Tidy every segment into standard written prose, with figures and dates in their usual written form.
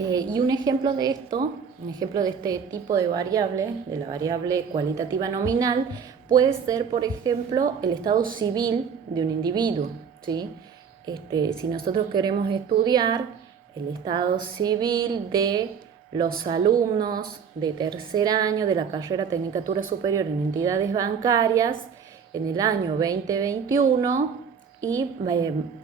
Y un ejemplo de esto, un ejemplo de este tipo de variable, de la variable cualitativa nominal, puede ser, por ejemplo, el estado civil de un individuo, ¿sí? Si nosotros queremos estudiar el estado civil de los alumnos de tercer año de la carrera Tecnicatura Superior en Entidades Bancarias en el año 2021, y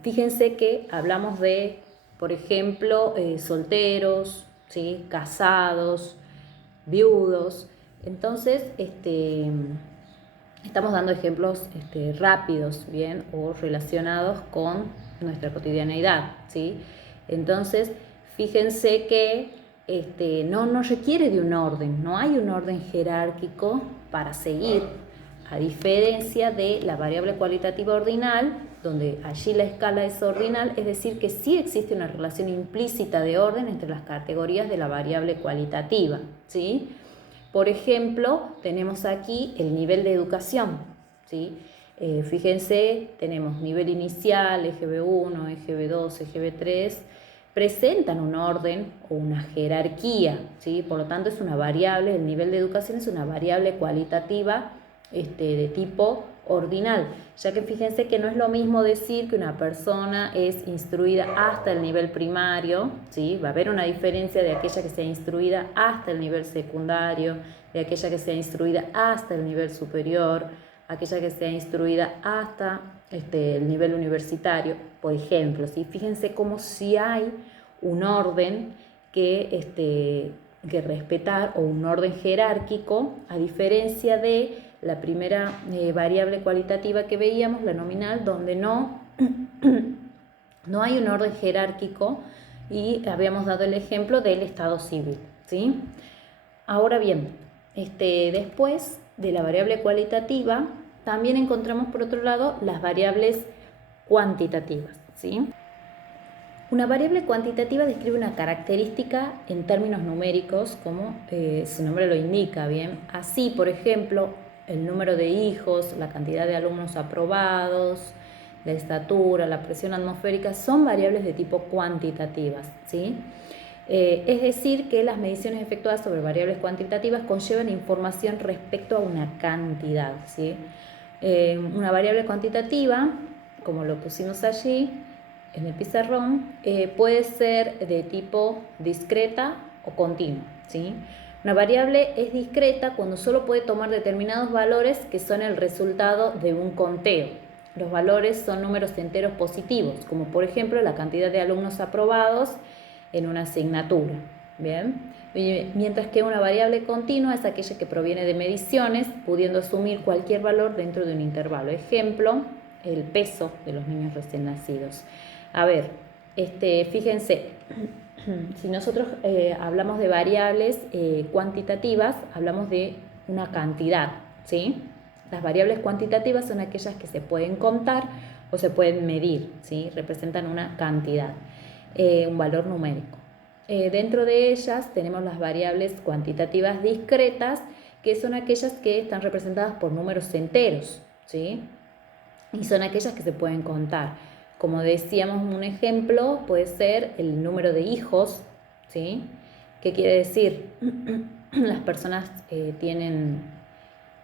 fíjense que hablamos de, por ejemplo, solteros, ¿sí? Casados, viudos. Entonces, estamos dando ejemplos rápidos, ¿bien? O relacionados con nuestra cotidianeidad, ¿sí? Entonces, fíjense que no requiere de un orden, no hay un orden jerárquico para seguir, a diferencia de la variable cualitativa ordinal, donde allí la escala es ordinal, es decir, que sí existe una relación implícita de orden entre las categorías de la variable cualitativa, ¿sí? Por ejemplo, tenemos aquí el nivel de educación, ¿sí? Fíjense, tenemos nivel inicial, EGB1, EGB2, EGB3, presentan un orden o una jerarquía, ¿sí? Por lo tanto es una variable, el nivel de educación es una variable cualitativa de tipo ordinal, ya que fíjense que no es lo mismo decir que una persona es instruida hasta el nivel primario, ¿sí? Va a haber una diferencia de aquella que sea instruida hasta el nivel secundario, de aquella que sea instruida hasta el nivel superior, aquella que sea instruida hasta el nivel universitario, por ejemplo, ¿sí? Fíjense como si hay un orden que respetar, o un orden jerárquico, a diferencia de la primera variable cualitativa que veíamos, la nominal, donde no hay un orden jerárquico, y habíamos dado el ejemplo del estado civil, ¿sí? Ahora bien, después de la variable cualitativa, también encontramos por otro lado las variables cuantitativas, ¿sí? Una variable cuantitativa describe una característica en términos numéricos, como su nombre lo indica, ¿bien? Así, por ejemplo, el número de hijos, la cantidad de alumnos aprobados, la estatura, la presión atmosférica, son variables de tipo cuantitativas, ¿sí? Es decir, que las mediciones efectuadas sobre variables cuantitativas conllevan información respecto a una cantidad, ¿sí? Una variable cuantitativa, como lo pusimos allí en el pizarrón, puede ser de tipo discreta o continua, ¿sí? Una variable es discreta cuando solo puede tomar determinados valores que son el resultado de un conteo. Los valores son números enteros positivos, como por ejemplo la cantidad de alumnos aprobados en una asignatura, ¿bien? Mientras que una variable continua es aquella que proviene de mediciones, pudiendo asumir cualquier valor dentro de un intervalo. Ejemplo, el peso de los niños recién nacidos. A ver, fíjense, si nosotros hablamos de variables cuantitativas, hablamos de una cantidad, ¿sí? Las variables cuantitativas son aquellas que se pueden contar o se pueden medir, ¿sí? Representan una cantidad, un valor numérico. Dentro de ellas tenemos las variables cuantitativas discretas, que son aquellas que están representadas por números enteros, ¿sí? Y son aquellas que se pueden contar. Como decíamos, un ejemplo puede ser el número de hijos, ¿sí? ¿Qué quiere decir? Las personas tienen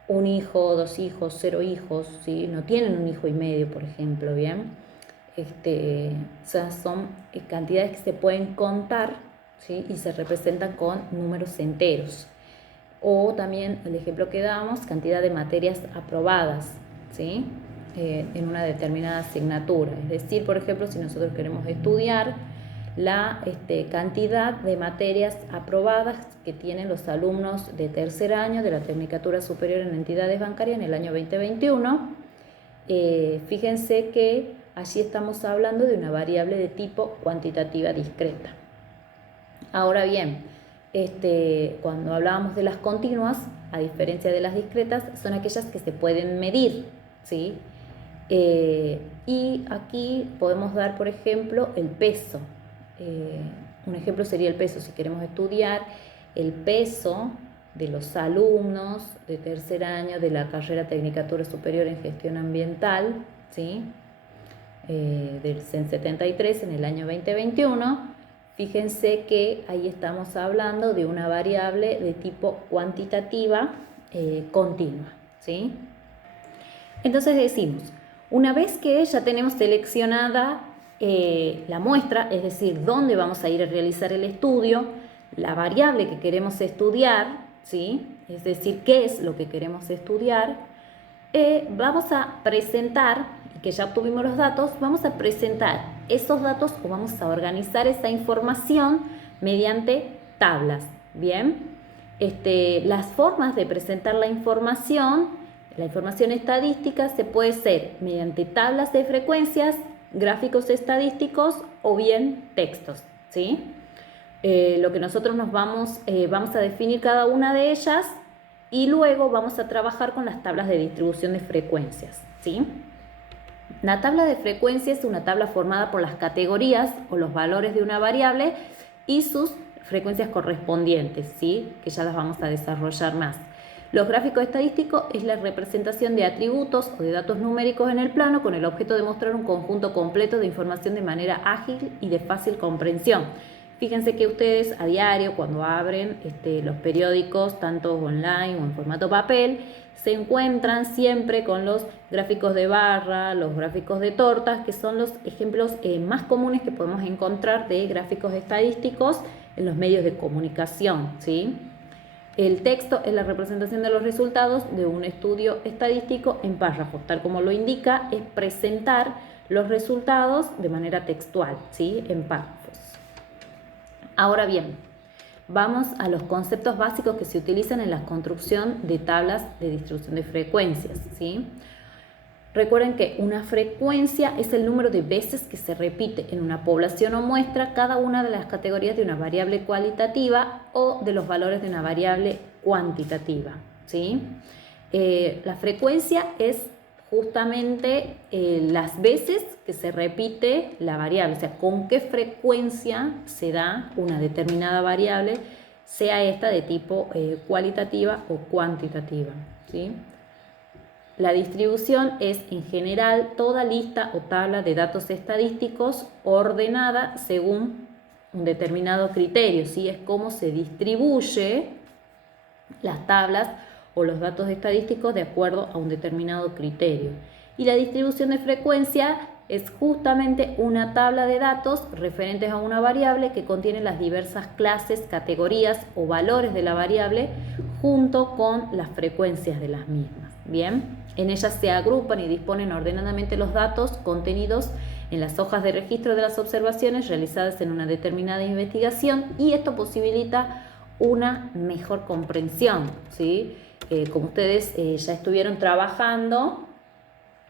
un hijo, dos hijos, 0 hijos, ¿sí? No tienen un hijo y medio, por ejemplo, ¿bien? O sea, son cantidades que se pueden contar, ¿sí? Y se representan con números enteros. O también el ejemplo que damos, cantidad de materias aprobadas, ¿sí? En una determinada asignatura. Es decir, por ejemplo, si nosotros queremos estudiar la cantidad de materias aprobadas que tienen los alumnos de tercer año de la Tecnicatura Superior en Entidades Bancarias en el año 2021, fíjense que allí estamos hablando de una variable de tipo cuantitativa discreta. Ahora bien, cuando hablábamos de las continuas, a diferencia de las discretas, son aquellas que se pueden medir, ¿sí? Y aquí podemos dar, por ejemplo, el peso. Un ejemplo sería el peso. Si queremos estudiar el peso de los alumnos de tercer año de la carrera Tecnicatura Superior en Gestión Ambiental, ¿sí? Del CEN 73 en el año 2021, fíjense que ahí estamos hablando de una variable de tipo cuantitativa continua, ¿sí? Entonces decimos, una vez que ya tenemos seleccionada la muestra, es decir, dónde vamos a ir a realizar el estudio, la variable que queremos estudiar, ¿sí? Es decir, qué es lo que queremos estudiar, vamos a presentar, y que ya obtuvimos los datos, vamos a presentar esos datos o vamos a organizar esa información mediante tablas, ¿bien? Las formas de presentar la información estadística se puede hacer mediante tablas de frecuencias, gráficos estadísticos o bien textos, ¿sí? Lo que nosotros vamos a definir cada una de ellas y luego vamos a trabajar con las tablas de distribución de frecuencias, ¿sí? La tabla de frecuencias es una tabla formada por las categorías o los valores de una variable y sus frecuencias correspondientes, ¿sí? Que ya las vamos a desarrollar más. Los gráficos estadísticos es la representación de atributos o de datos numéricos en el plano con el objeto de mostrar un conjunto completo de información de manera ágil y de fácil comprensión. Fíjense que ustedes a diario, cuando abren los periódicos, tanto online o en formato papel, se encuentran siempre con los gráficos de barra, los gráficos de tortas, que son los ejemplos más comunes que podemos encontrar de gráficos estadísticos en los medios de comunicación, ¿sí? El texto es la representación de los resultados de un estudio estadístico en párrafos, tal como lo indica, es presentar los resultados de manera textual, ¿sí? En párrafos. Ahora bien, vamos a los conceptos básicos que se utilizan en la construcción de tablas de distribución de frecuencias, ¿sí? Recuerden que una frecuencia es el número de veces que se repite en una población o muestra cada una de las categorías de una variable cualitativa o de los valores de una variable cuantitativa, ¿sí? La frecuencia es justamente las veces que se repite la variable, o sea, con qué frecuencia se da una determinada variable, sea esta de tipo cualitativa o cuantitativa, ¿sí? La distribución es, en general, toda lista o tabla de datos estadísticos ordenada según un determinado criterio, ¿sí? Es cómo se distribuye las tablas o los datos estadísticos de acuerdo a un determinado criterio. Y la distribución de frecuencia es justamente una tabla de datos referentes a una variable que contiene las diversas clases, categorías o valores de la variable junto con las frecuencias de las mismas. Bien, en ellas se agrupan y disponen ordenadamente los datos contenidos en las hojas de registro de las observaciones realizadas en una determinada investigación y esto posibilita una mejor comprensión, ¿sí? Como ustedes ya estuvieron trabajando,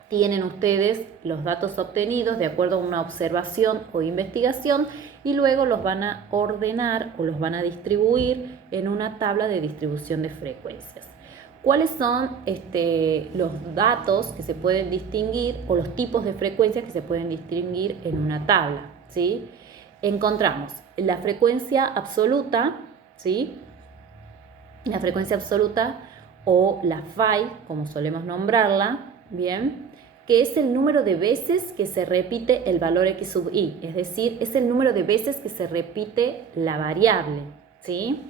tienen ustedes los datos obtenidos de acuerdo a una observación o investigación y luego los van a ordenar o los van a distribuir en una tabla de distribución de frecuencias. ¿Cuáles son los datos que se pueden distinguir o los tipos de frecuencias que se pueden distinguir en una tabla, ¿sí? Encontramos la frecuencia absoluta, ¿sí? La frecuencia absoluta o la phi, como solemos nombrarla, ¿bien? Que es el número de veces que se repite el valor x sub i, es decir, es el número de veces que se repite la variable, ¿sí?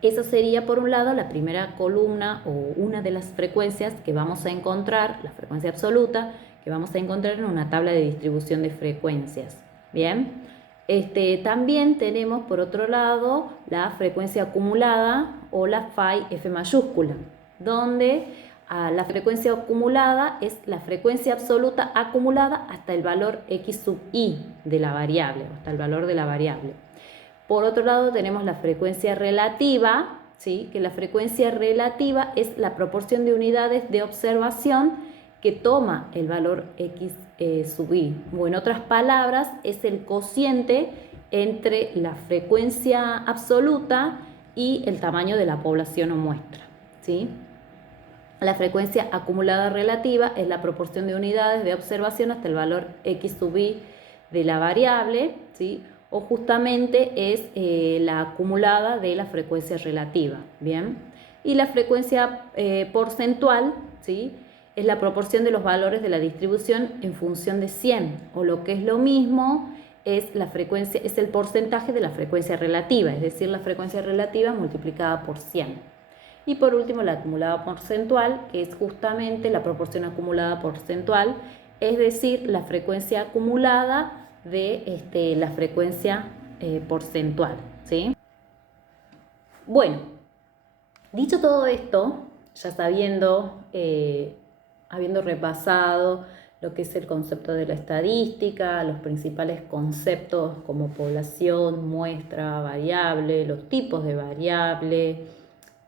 Eso sería, por un lado, la primera columna o una de las frecuencias que vamos a encontrar, la frecuencia absoluta, que vamos a encontrar en una tabla de distribución de frecuencias, ¿bien? También tenemos, por otro lado, la frecuencia acumulada o la phi f mayúscula, donde la frecuencia acumulada es la frecuencia absoluta acumulada hasta el valor x sub i de la variable, hasta el valor de la variable. Por otro lado tenemos la frecuencia relativa, ¿sí? Que la frecuencia relativa es la proporción de unidades de observación que toma el valor x sub i, o en otras palabras es el cociente entre la frecuencia absoluta y el tamaño de la población o muestra, ¿sí? La frecuencia acumulada relativa es la proporción de unidades de observación hasta el valor x sub i de la variable, ¿sí? O justamente es la acumulada de la frecuencia relativa, ¿bien? Y la frecuencia porcentual, ¿sí? Es la proporción de los valores de la distribución en función de 100, o lo que es lo mismo, es la frecuencia, es el porcentaje de la frecuencia relativa, es decir, la frecuencia relativa multiplicada por 100. Y por último, la acumulada porcentual, que es justamente la proporción acumulada porcentual, es decir, la frecuencia acumulada de la frecuencia porcentual, ¿sí? Bueno, dicho todo esto, ya habiendo repasado lo que es el concepto de la estadística, los principales conceptos como población, muestra, variable, los tipos de variable,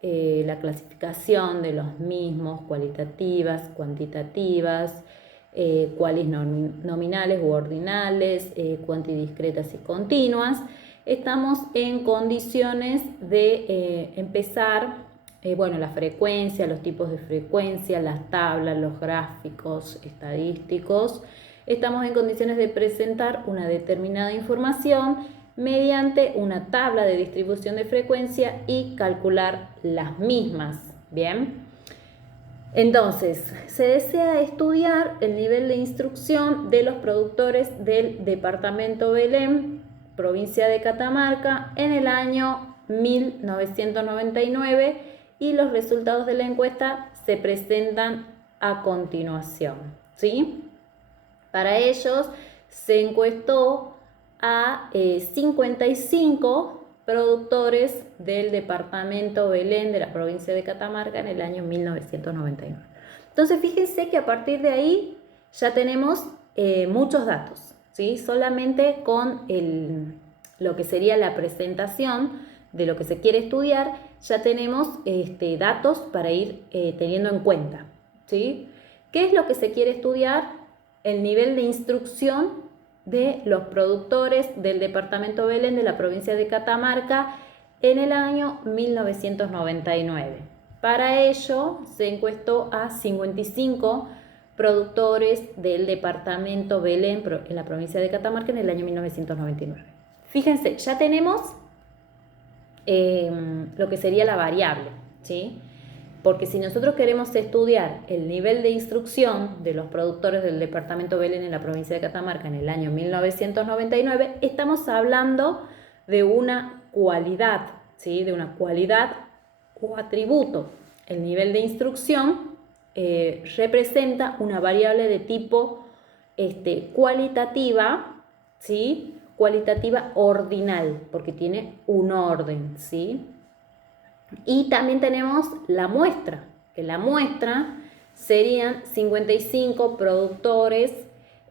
la clasificación de los mismos, cualitativas, cuantitativas, cuales nominales u ordinales, cuantidiscretas y continuas, estamos en condiciones de empezar. La frecuencia, los tipos de frecuencia, las tablas, los gráficos estadísticos. Estamos en condiciones de presentar una determinada información mediante una tabla de distribución de frecuencia y calcular las mismas. Bien. Entonces, se desea estudiar el nivel de instrucción de los productores del departamento Belén, provincia de Catamarca, en el año 1999. Y los resultados de la encuesta se presentan a continuación, ¿sí? Para ellos se encuestó a 55 productores del departamento Belén de la provincia de Catamarca en el año 1999. Entonces, fíjense que a partir de ahí ya tenemos muchos datos, ¿sí? Solamente con lo que sería la presentación de lo que se quiere estudiar, ya tenemos datos para ir teniendo en cuenta, ¿sí? ¿Qué es lo que se quiere estudiar? El nivel de instrucción de los productores del departamento Belén de la provincia de Catamarca en el año 1999. Para ello se encuestó a 55 productores del departamento Belén en la provincia de Catamarca en el año 1999. Fíjense, ya tenemos lo que sería la variable, ¿sí? Porque si nosotros queremos estudiar el nivel de instrucción de los productores del departamento Belén en la provincia de Catamarca en el año 1999, estamos hablando de una cualidad, ¿sí? De una cualidad o atributo. El nivel de instrucción representa una variable de tipo cualitativa, ¿sí? Cualitativa ordinal, porque tiene un orden, ¿sí? Y también tenemos la muestra, que la muestra serían 55 productores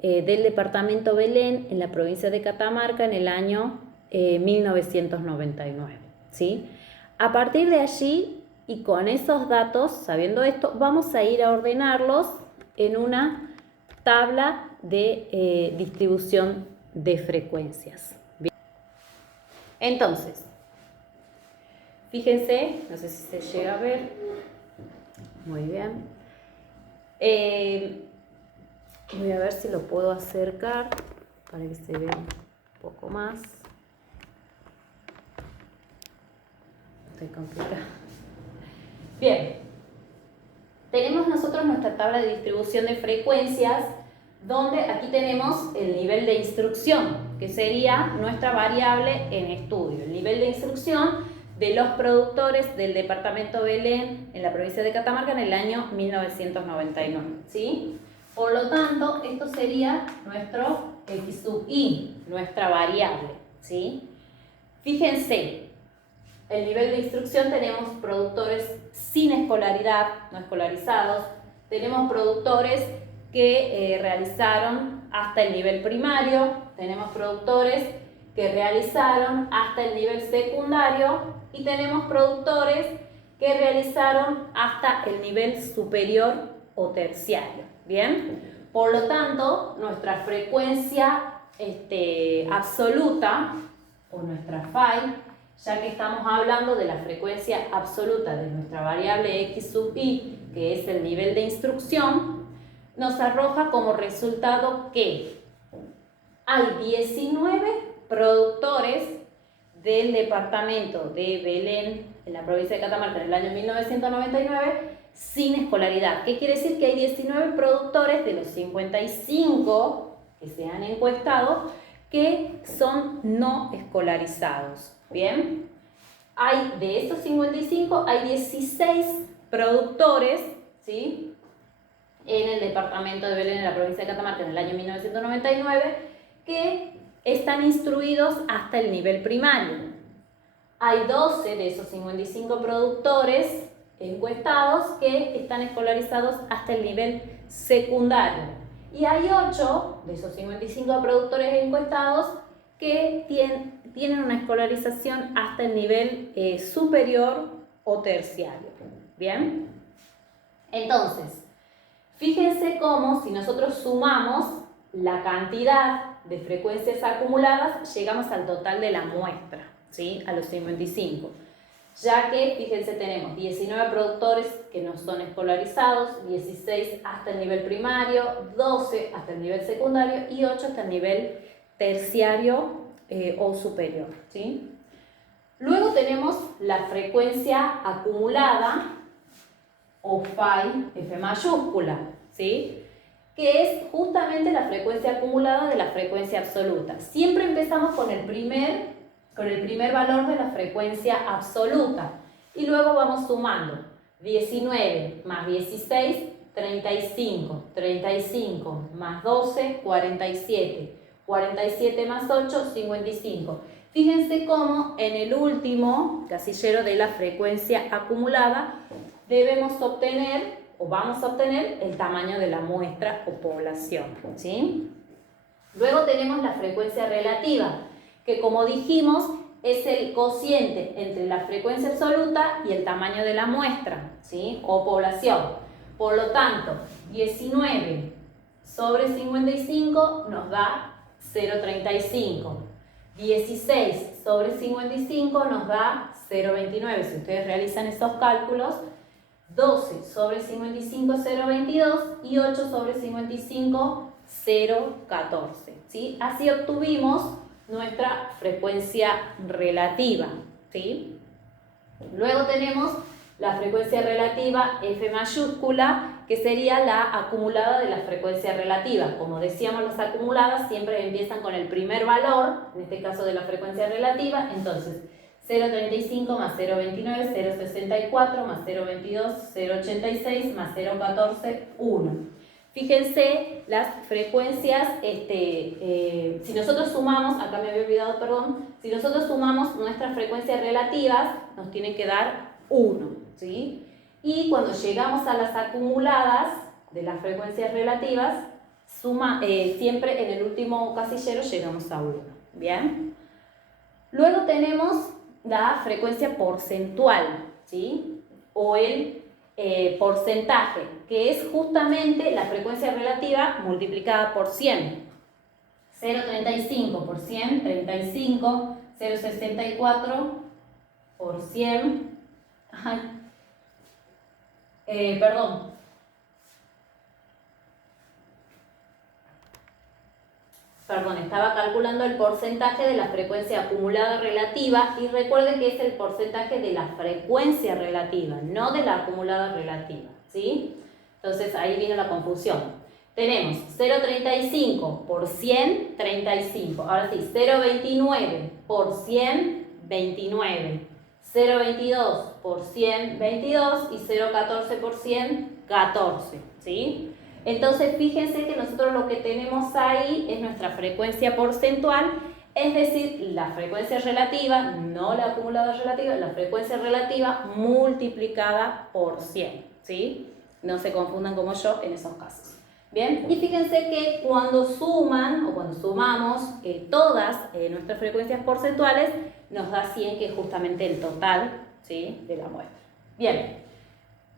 del departamento Belén en la provincia de Catamarca en el año 1999, ¿sí? A partir de allí y con esos datos, sabiendo esto, vamos a ir a ordenarlos en una tabla de distribución de frecuencias. Bien. Entonces, fíjense, no sé si se llega a ver. Muy bien. Voy a ver si lo puedo acercar para que se vea un poco más. Estoy complicada. Bien. Tenemos nosotros nuestra tabla de distribución de frecuencias, donde aquí tenemos el nivel de instrucción, que sería nuestra variable en estudio. El nivel de instrucción de los productores del departamento Belén en la provincia de Catamarca en el año 1999, ¿sí? Por lo tanto, esto sería nuestro X sub I, nuestra variable, ¿sí? Fíjense, el nivel de instrucción tenemos productores sin escolaridad, no escolarizados, tenemos productores que realizaron hasta el nivel primario, tenemos productores que realizaron hasta el nivel secundario y tenemos productores que realizaron hasta el nivel superior o terciario. Bien, por lo tanto, nuestra frecuencia absoluta o nuestra phi, ya que estamos hablando de la frecuencia absoluta de nuestra variable X sub I, que es el nivel de instrucción, nos arroja como resultado que hay 19 productores del departamento de Belén, en la provincia de Catamarca, en el año 1999, sin escolaridad. ¿Qué quiere decir? Que hay 19 productores de los 55 que se han encuestado que son no escolarizados. Bien, hay de estos 55, hay 16 productores, ¿sí?, en el departamento de Belén, en la provincia de Catamarca, en el año 1999, que están instruidos hasta el nivel primario. Hay 12 de esos 55 productores encuestados que están escolarizados hasta el nivel secundario. Y hay 8 de esos 55 productores encuestados que tienen una escolarización hasta el nivel superior o terciario. ¿Bien? Entonces, fíjense cómo si nosotros sumamos la cantidad de frecuencias acumuladas, llegamos al total de la muestra, ¿sí?, a los 55. Ya que, fíjense, tenemos 19 productores que no son escolarizados, 16 hasta el nivel primario, 12 hasta el nivel secundario y 8 hasta el nivel terciario o superior, ¿sí? Luego tenemos la frecuencia acumulada, o phi, F mayúscula, ¿sí?, que es justamente la frecuencia acumulada de la frecuencia absoluta. Siempre empezamos con el primer valor de la frecuencia absoluta y luego vamos sumando 19 más 16, 35, 35 más 12, 47, 47 más 8, 55. Fíjense cómo en el último casillero de la frecuencia acumulada debemos obtener o vamos a obtener el tamaño de la muestra o población, ¿sí? Luego tenemos la frecuencia relativa, que como dijimos es el cociente entre la frecuencia absoluta y el tamaño de la muestra, ¿sí?, o población. Por lo tanto, 19 sobre 55 nos da 0,35. 16 sobre 55 nos da 0,29. Si ustedes realizan esos cálculos, 12 sobre 55, 0,22 y 8 sobre 55, 0,14. ¿Sí? Así obtuvimos nuestra frecuencia relativa. ¿Sí? Luego tenemos la frecuencia relativa F mayúscula, que sería la acumulada de la frecuencia relativa. Como decíamos, las acumuladas siempre empiezan con el primer valor, en este caso de la frecuencia relativa. Entonces, 0,35 más 0,29, 0,64 más 0,22, 0,86 más 0,14, 1. Fíjense las frecuencias, si nosotros sumamos, acá me había olvidado, perdón, si nosotros sumamos nuestras frecuencias relativas, nos tienen que dar 1, ¿sí? Y cuando llegamos a las acumuladas de las frecuencias relativas, siempre en el último casillero llegamos a 1, ¿bien? Luego tenemos la frecuencia porcentual, ¿sí? O el porcentaje, que es justamente la frecuencia relativa multiplicada por 100. 0,35 por 100, 35, 0,64 por 100, Perdón, estaba calculando el porcentaje de la frecuencia acumulada relativa y recuerden que es el porcentaje de la frecuencia relativa, no de la acumulada relativa, ¿sí? Entonces ahí viene la confusión. Tenemos 0,35 por 100, 35. Ahora sí, 0,29 por 100, 29. 0,22 por 100, 22 y 0,14 por 100, 14, ¿sí? Entonces, fíjense que nosotros lo que tenemos ahí es nuestra frecuencia porcentual, es decir, la frecuencia relativa, no la acumulada relativa, la frecuencia relativa multiplicada por 100, ¿sí? No se confundan como yo en esos casos. Bien, y fíjense que cuando suman o cuando sumamos todas nuestras frecuencias porcentuales, nos da 100, que es justamente el total, ¿sí?, de la muestra. Bien.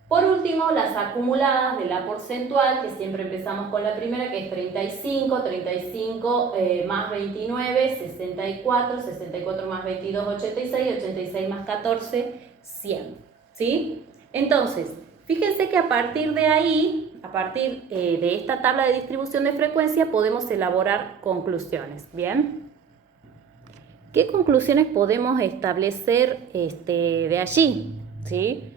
Por último, las acumuladas de la porcentual, que siempre empezamos con la primera, que es 35, 35 más 29, 64, 64 más 22, 86, 86 más 14, 100. ¿Sí? Entonces, fíjense que a partir de ahí, a partir de esta tabla de distribución de frecuencia, podemos elaborar conclusiones. ¿Bien? ¿Qué conclusiones podemos establecer de allí? ¿Sí?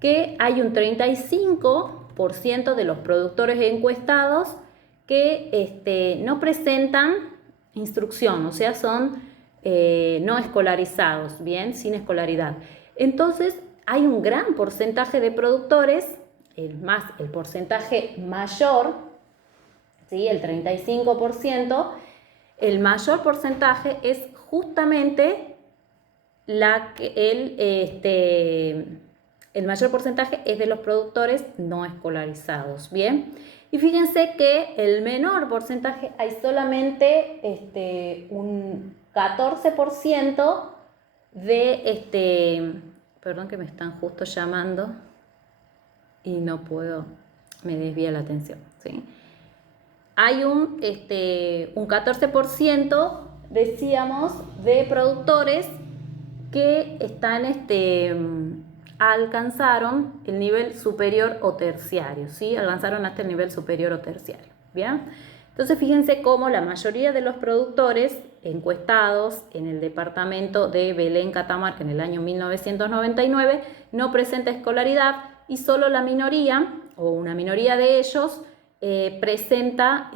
Que hay un 35% de los productores encuestados que no presentan instrucción, o sea, son no escolarizados, bien, sin escolaridad. Entonces, hay un gran porcentaje de productores, el porcentaje mayor, ¿sí? El 35%, el mayor porcentaje es justamente el mayor porcentaje es de los productores no escolarizados, ¿bien? Y fíjense que el menor porcentaje, hay solamente un 14% perdón que me están justo llamando y no puedo, me desvía la atención, ¿sí? Hay un 14%, decíamos, de productores que alcanzaron el nivel superior o terciario, ¿sí? Alcanzaron hasta el nivel superior o terciario, ¿bien? Entonces, fíjense cómo la mayoría de los productores encuestados en el departamento de Belén, Catamarca, en el año 1999, no presenta escolaridad y solo la minoría, o una minoría de ellos, presenta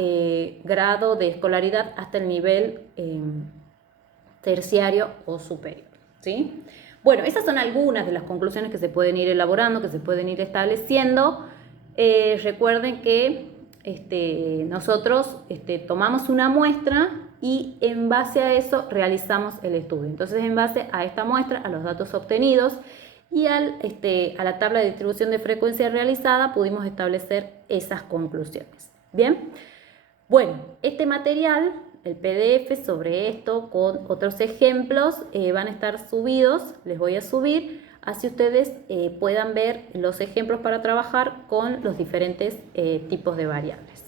grado de escolaridad hasta el nivel terciario o superior, ¿sí? Bueno, esas son algunas de las conclusiones que se pueden ir elaborando, que se pueden ir estableciendo. Recuerden que nosotros tomamos una muestra y en base a eso realizamos el estudio. Entonces, en base a esta muestra, a los datos obtenidos y a la tabla de distribución de frecuencia realizada, pudimos establecer esas conclusiones. Bien, bueno, este material, el PDF sobre esto con otros ejemplos, van a estar subidos, les voy a subir, así ustedes puedan ver los ejemplos para trabajar con los diferentes tipos de variables.